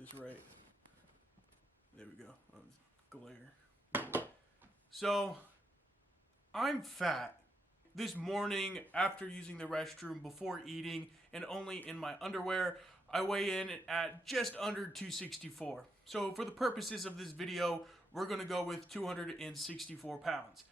this right. There we go. That was glare. So, I'm fat. This morning, after using the restroom, before eating, and only in my underwear, I weigh in at just under 264. So for the purposes of this video, we're going to go with 264 pounds.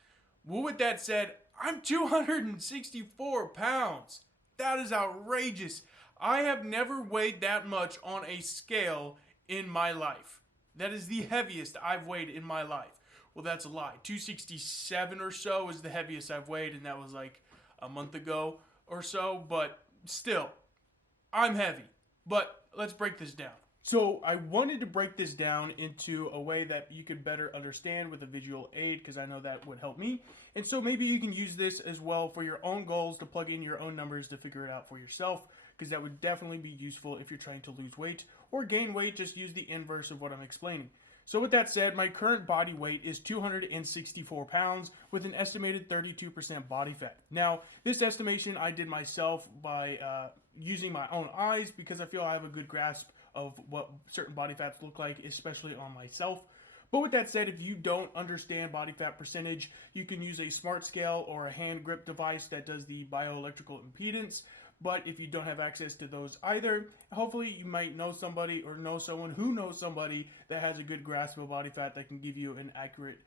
Well, with that said, I'm 264 pounds. That is outrageous. I have never weighed that much on a scale in my life. That is the heaviest I've weighed in my life. Well, that's a lie. 267 or so is the heaviest I've weighed, and that was like a month ago or so. But still, I'm heavy. But let's break this down. So I wanted to break this down into a way that you could better understand with a visual aid, because I know that would help me. And so maybe you can use this as well for your own goals, to plug in your own numbers to figure it out for yourself, because that would definitely be useful if you're trying to lose weight or gain weight. Just use the inverse of what I'm explaining. So with that said, my current body weight is 264 pounds with an estimated 32% body fat. Now, this estimation I did myself by using my own eyes, because I feel I have a good grasp of what certain body fats look like, especially on myself. But with that said, if you don't understand body fat percentage, you can use a smart scale or a hand grip device that does the bioelectrical impedance. But if you don't have access to those either, hopefully you might know somebody or know someone who knows somebody that has a good grasp of body fat that can give you an accurate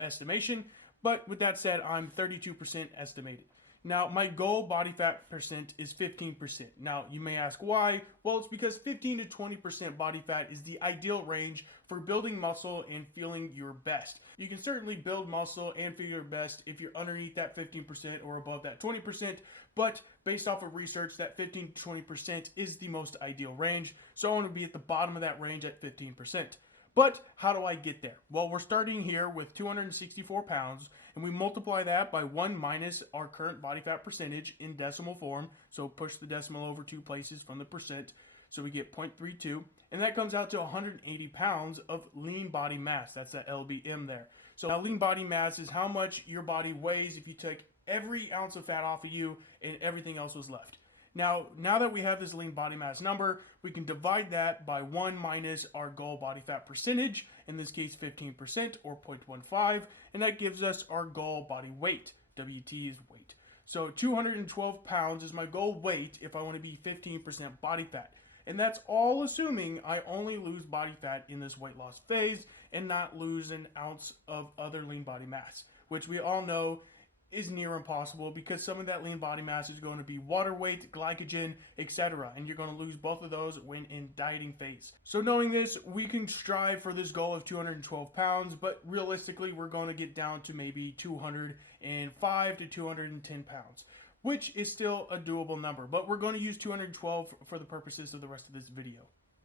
estimation. But with that said, I'm 32% estimated. Now, my goal body fat percent is 15%. Now, you may ask why? Well, it's because 15 to 20% body fat is the ideal range for building muscle and feeling your best. You can certainly build muscle and feel your best if you're underneath that 15% or above that 20%, but based off of research, that 15 to 20% is the most ideal range. So I want to be at the bottom of that range at 15%. But how do I get there? Well, we're starting here with 264 pounds, and we multiply that by 1 minus our current body fat percentage in decimal form. So push the decimal over 2 places from the percent. So we get 0.32, and that comes out to 180 pounds of lean body mass. That's that LBM there. So now lean body mass is how much your body weighs if you took every ounce of fat off of you and everything else was left. Now that we have this lean body mass number, we can divide that by 1 minus our goal body fat percentage, in this case 15% or 0.15, and that gives us our goal body weight. WT is weight. So 212 pounds is my goal weight if I want to be 15% body fat. And that's all assuming I only lose body fat in this weight loss phase and not lose an ounce of other lean body mass, which we all know is near impossible, because some of that lean body mass is going to be water weight, glycogen, etc. And you're going to lose both of those when in dieting phase. So knowing this, we can strive for this goal of 212 pounds, but realistically we're going to get down to maybe 205 to 210 pounds, which is still a doable number. But we're going to use 212 for the purposes of the rest of this video.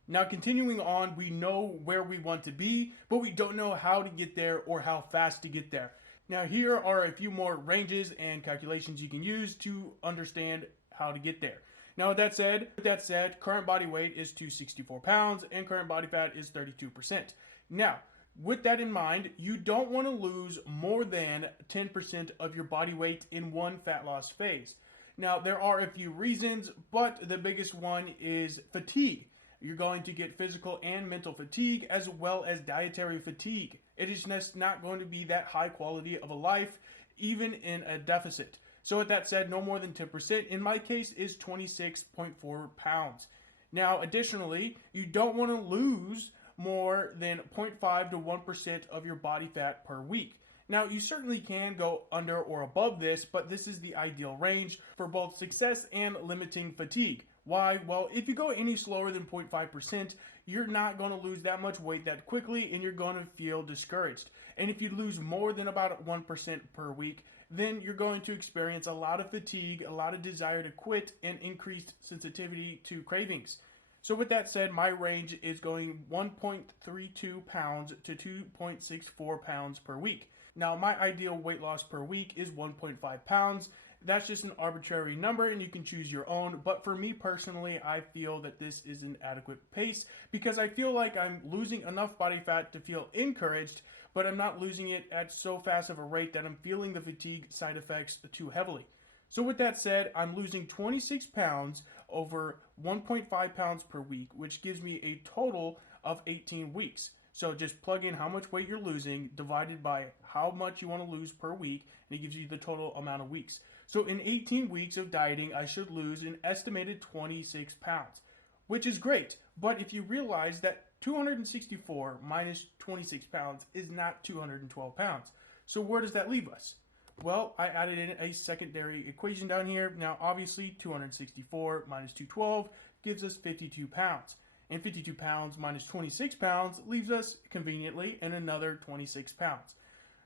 Now, continuing on, we know where we want to be, but we don't know how to get there or how fast to get there. Now, here are a few more ranges and calculations you can use to understand how to get there. Now, with that said, current body weight is 264 pounds and current body fat is 32%. Now, with that in mind, you don't want to lose more than 10% of your body weight in one fat loss phase. Now, there are a few reasons, but the biggest one is fatigue. You're going to get physical and mental fatigue as well as dietary fatigue. It is just not going to be that high quality of a life, even in a deficit. So with that said, no more than 10%, in my case, is 26.4 pounds. Now, additionally, you don't want to lose more than 0.5 to 1% of your body fat per week. Now, you certainly can go under or above this, but this is the ideal range for both success and limiting fatigue. Why? Well, if you go any slower than 0.5%, you're not going to lose that much weight that quickly, and you're going to feel discouraged. And if you lose more than about 1% per week, then you're going to experience a lot of fatigue, a lot of desire to quit, and increased sensitivity to cravings. So with that said, my range is going 1.32 pounds to 2.64 pounds per week. Now, my ideal weight loss per week is 1.5 pounds. That's just an arbitrary number, and you can choose your own. But for me personally, I feel that this is an adequate pace, because I feel like I'm losing enough body fat to feel encouraged, but I'm not losing it at so fast of a rate that I'm feeling the fatigue side effects too heavily. So with that said, I'm losing 26 pounds over 1.5 pounds per week, which gives me a total of 18 weeks. So just plug in how much weight you're losing divided by how much you want to lose per week, and it gives you the total amount of weeks. So in 18 weeks of dieting, I should lose an estimated 26 pounds, which is great. But if you realize that 264 minus 26 pounds is not 212 pounds. So where does that leave us? Well, I added in a secondary equation down here. Now, obviously, 264 minus 212 gives us 52 pounds. And 52 pounds minus 26 pounds leaves us, conveniently, in another 26 pounds.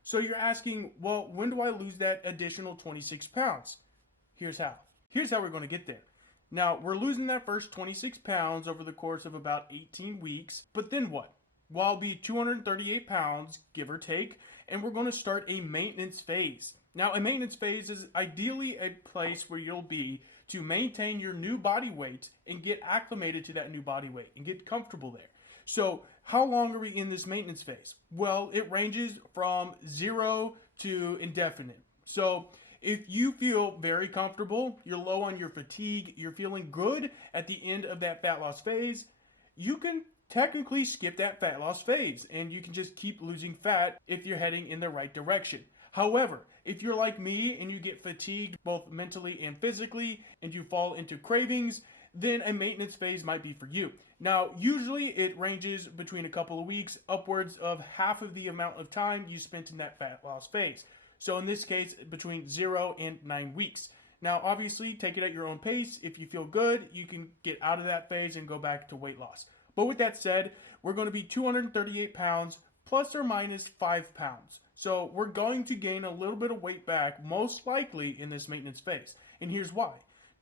So you're asking, well, when do I lose that additional 26 pounds? Here's how. Here's how we're going to get there. Now, we're losing that first 26 pounds over the course of about 18 weeks. But then what? Well, I'll be 238 pounds, give or take, and we're going to start a maintenance phase. Now, a maintenance phase is ideally a place where you'll be to maintain your new body weight and get acclimated to that new body weight and get comfortable there. So, how long are we in this maintenance phase? Well, it ranges from 0 to indefinite. So, if you feel very comfortable, you're low on your fatigue, you're feeling good at the end of that fat loss phase, you can technically skip that fat loss phase and you can just keep losing fat if you're heading in the right direction. However, if you're like me and you get fatigued both mentally and physically and you fall into cravings, then a maintenance phase might be for you. Now, usually it ranges between a couple of weeks, upwards of half of the amount of time you spent in that fat loss phase. So in this case, between 0 and 9 weeks. Now, obviously, take it at your own pace. If you feel good, you can get out of that phase and go back to weight loss. But with that said, we're going to be 238 pounds plus or minus 5 pounds. So we're going to gain a little bit of weight back, most likely in this maintenance phase. And here's why.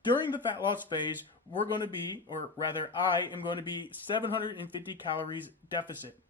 During the fat loss phase, we're going to be, or rather I am going to be 750 calories deficit.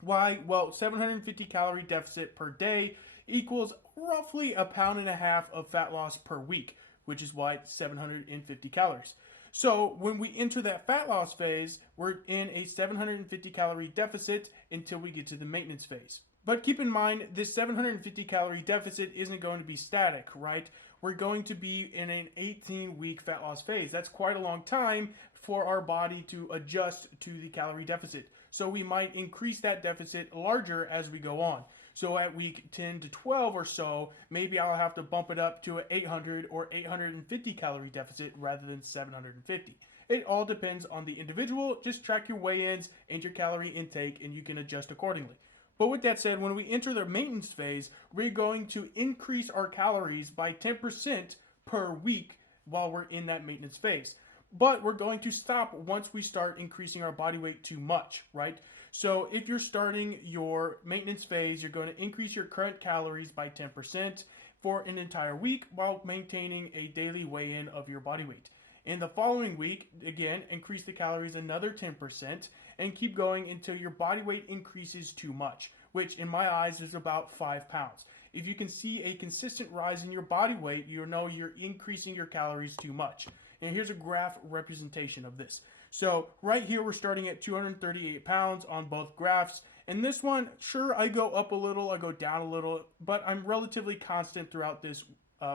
Why? Well, 750 calorie deficit per day equals roughly 1.5 pounds of fat loss per week, which is why it's 750 calories. So when we enter that fat loss phase, we're in a 750 calorie deficit until we get to the maintenance phase. But keep in mind, this 750 calorie deficit isn't going to be static, right? We're going to be in an 18-week fat loss phase. That's quite a long time for our body to adjust to the calorie deficit. So we might increase that deficit larger as we go on. So at week 10 to 12 or so, maybe I'll have to bump it up to an 800 or 850 calorie deficit rather than 750. It all depends on the individual. Just track your weigh-ins and your calorie intake and you can adjust accordingly. But with that said, when we enter the maintenance phase, we're going to increase our calories by 10% per week while we're in that maintenance phase. But we're going to stop once we start increasing our body weight too much, right? So if you're starting your maintenance phase, you're going to increase your current calories by 10% for an entire week while maintaining a daily weigh-in of your body weight. In the following week, again, increase the calories another 10% and keep going until your body weight increases too much, which in my eyes is about 5 pounds. If you can see a consistent rise in your body weight, you know you're increasing your calories too much. And here's a graph representation of this. So right here, we're starting at 238 pounds on both graphs. And this one, sure, I go up a little, I go down a little, but I'm relatively constant throughout this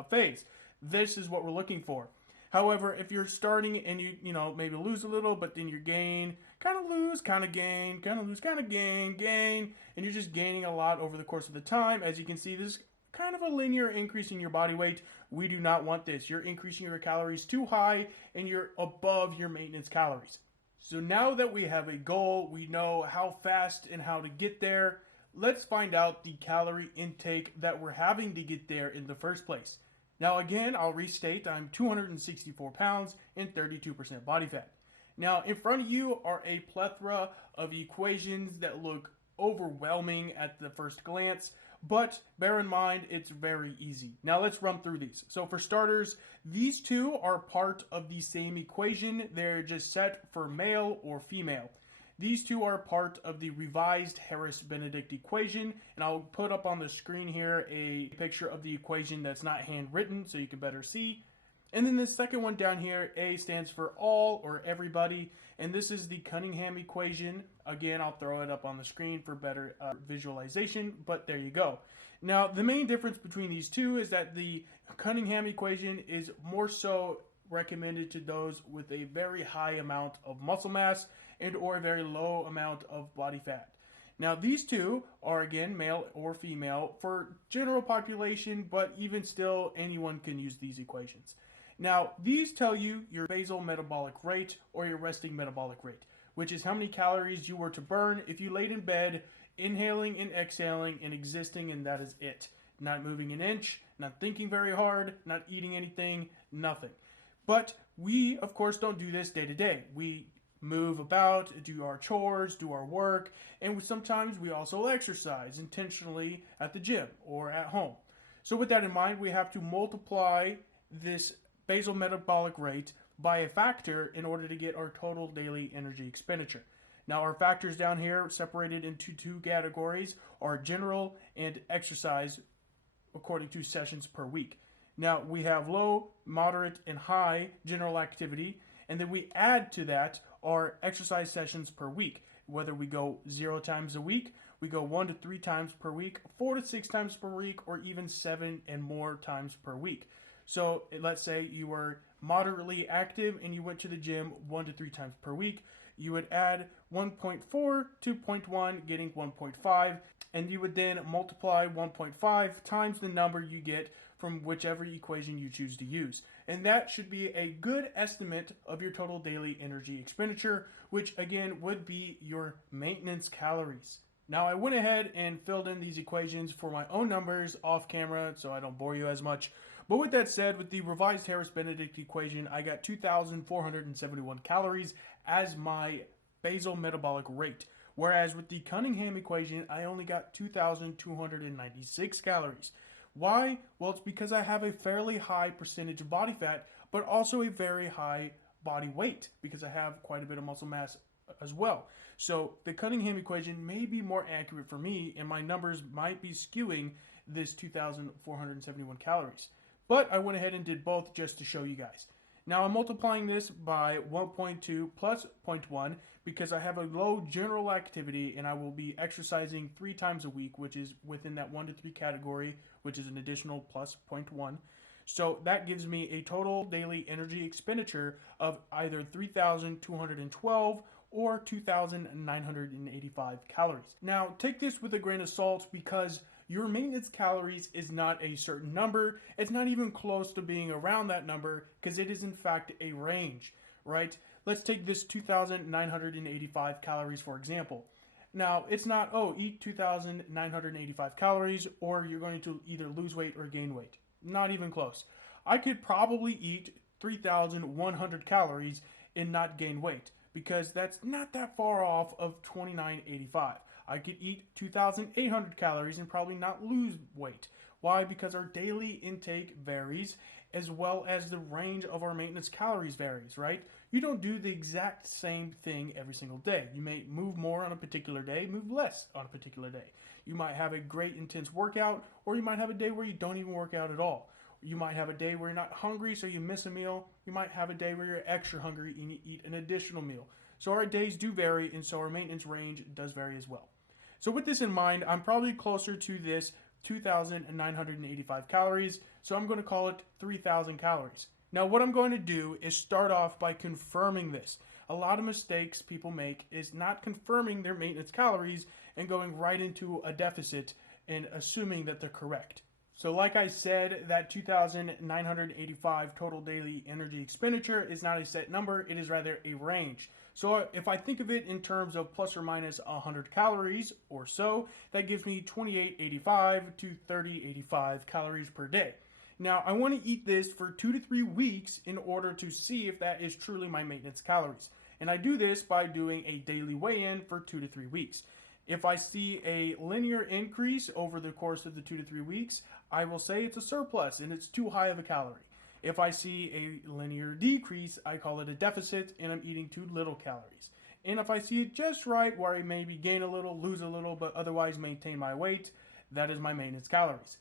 phase. This is what we're looking for. However, if you're starting and you know, maybe lose a little, but then you gain, kind of lose, kind of gain, kind of lose, kind of gain, and you're just gaining a lot over the course of the time. As you can see, this is kind of a linear increase in your body weight. We do not want this. You're increasing your calories too high and you're above your maintenance calories. So now that we have a goal, we know how fast and how to get there, let's find out the calorie intake that we're having to get there in the first place. Now again, I'll restate, I'm 264 pounds and 32% body fat. Now in front of you are a plethora of equations that look overwhelming at the first glance, but bear in mind it's very easy. Now let's run through these. So for starters, these two are part of the same equation. They're just set for male or female. These two are part of the revised Harris-Benedict equation, and I'll put up on the screen here a picture of the equation that's not handwritten so you can better see. And then the second one down here, A stands for all or everybody, and this is the Cunningham equation. Again, I'll throw it up on the screen for better visualization, but there you go. Now, the main difference between these two is that the Cunningham equation is more so recommended to those with a very high amount of muscle mass and or a very low amount of body fat. Now these two are again male or female for general population, but even still anyone can use these equations. Now these tell you your basal metabolic rate or your resting metabolic rate, which is how many calories you were to burn if you laid in bed, inhaling and exhaling and existing, and that is it. Not moving an inch, not thinking very hard, not eating anything, nothing. But we, of course, don't do this day to day. We move about, do our chores, do our work, and sometimes we also exercise intentionally at the gym or at home. So with that in mind, we have to multiply this basal metabolic rate by a factor in order to get our total daily energy expenditure. Now our factors down here separated into two categories are general and exercise according to sessions per week. Now we have low, moderate, and high general activity, and then we add to that our exercise sessions per week. Whether we go 0 times a week, we go 1 to 3 times per week, 4 to 6 times per week, or even 7 and more times per week. So let's say you were moderately active and you went to the gym 1 to 3 times per week. You would add 1.4 to 0.1, getting 1.5, and you would then multiply 1.5 times the number you get from whichever equation you choose to use. And that should be a good estimate of your total daily energy expenditure, which again would be your maintenance calories. Now I went ahead and filled in these equations for my own numbers off camera so I don't bore you as much. But with that said, with the revised Harris-Benedict equation, I got 2,471 calories as my basal metabolic rate. Whereas with the Cunningham equation, I only got 2,296 calories. Why? Well, it's because I have a fairly high percentage of body fat, but also a very high body weight because I have quite a bit of muscle mass as well. So the Cunningham equation may be more accurate for me, and my numbers might be skewing this 2,471 calories. But I went ahead and did both just to show you guys. Now I'm multiplying this by 1.2 plus 0.1 because I have a low general activity and I will be exercising 3 times a week, which is within that 1 to 3 category, which is an additional plus 0.1. So that gives me a total daily energy expenditure of either 3,212 or 2,985 calories. Now take this with a grain of salt because your maintenance calories is not a certain number. It's not even close to being around that number because it is in fact a range, right? Let's take this 2,985 calories for example. Now, it's not, oh, eat 2,985 calories or you're going to either lose weight or gain weight. Not even close. I could probably eat 3,100 calories and not gain weight because that's not that far off of 2,985. I could eat 2,800 calories and probably not lose weight. Why? Because our daily intake varies as well as the range of our maintenance calories varies, right? You don't do the exact same thing every single day. You may move more on a particular day, move less on a particular day. You might have a great intense workout, or you might have a day where you don't even work out at all. You might have a day where you're not hungry, so you miss a meal. You might have a day where you're extra hungry and you eat an additional meal. So our days do vary, and so our maintenance range does vary as well. So with this in mind, I'm probably closer to this 2,985 calories, so I'm going to call it 3,000 calories. Now what I'm going to do is start off by confirming this. A lot of mistakes people make is not confirming their maintenance calories and going right into a deficit and assuming that they're correct. So like I said, that 2,985 total daily energy expenditure is not a set number, it is rather a range. So if I think of it in terms of plus or minus 100 calories or so, that gives me 2885 to 3085 calories per day. Now I want to eat this for 2 to 3 weeks in order to see if that is truly my maintenance calories. And I do this by doing a daily weigh-in for 2 to 3 weeks. If I see a linear increase over the course of the 2 to 3 weeks, I will say it's a surplus and it's too high of a calorie. If I see a linear decrease, I call it a deficit and I'm eating too little calories. And if I see it just right, where I maybe gain a little, lose a little, but otherwise maintain my weight, that is my maintenance calories.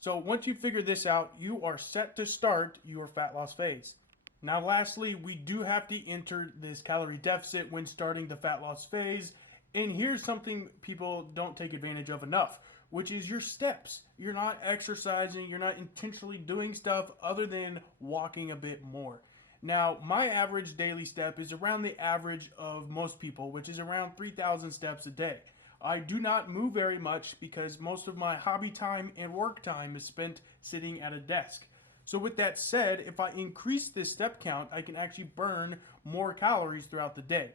So once you figure this out, you are set to start your fat loss phase. Now lastly, we do have to enter this calorie deficit when starting the fat loss phase. And here's something people don't take advantage of enough, which is your steps. You're not exercising, you're not intentionally doing stuff other than walking a bit more. Now, my average daily step is around the average of most people, which is around 3,000 steps a day. I do not move very much because most of my hobby time and work time is spent sitting at a desk. So with that said, if I increase this step count, I can actually burn more calories throughout the day.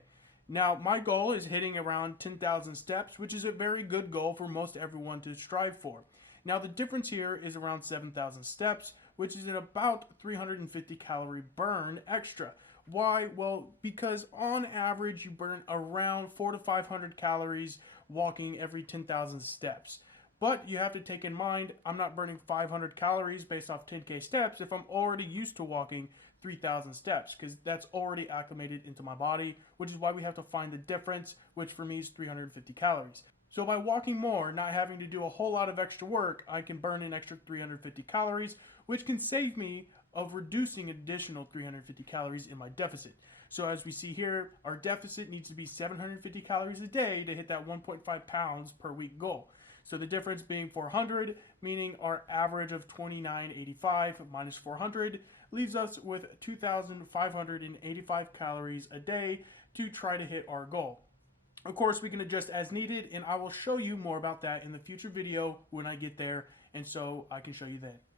Now, my goal is hitting around 10,000 steps, which is a very good goal for most everyone to strive for. Now, the difference here is around 7,000 steps, which is an about 350 calorie burn extra. Why? Well, because on average, you burn around 400 to 500 calories walking every 10,000 steps. But you have to take in mind, I'm not burning 500 calories based off 10K steps if I'm already used to walking 3,000 steps, because that's already acclimated into my body, which is why we have to find the difference, which for me is 350 calories. So by walking more, not having to do a whole lot of extra work, I can burn an extra 350 calories, which can save me of reducing an additional 350 calories in my deficit. So as we see here, our deficit needs to be 750 calories a day to hit that 1.5 pounds per week goal. So the difference being 400, meaning our average of 2985 minus 400 leaves us with 2,585 calories a day to try to hit our goal. Of course, we can adjust as needed, and I will show you more about that in the future video when I get there, and so I can show you then.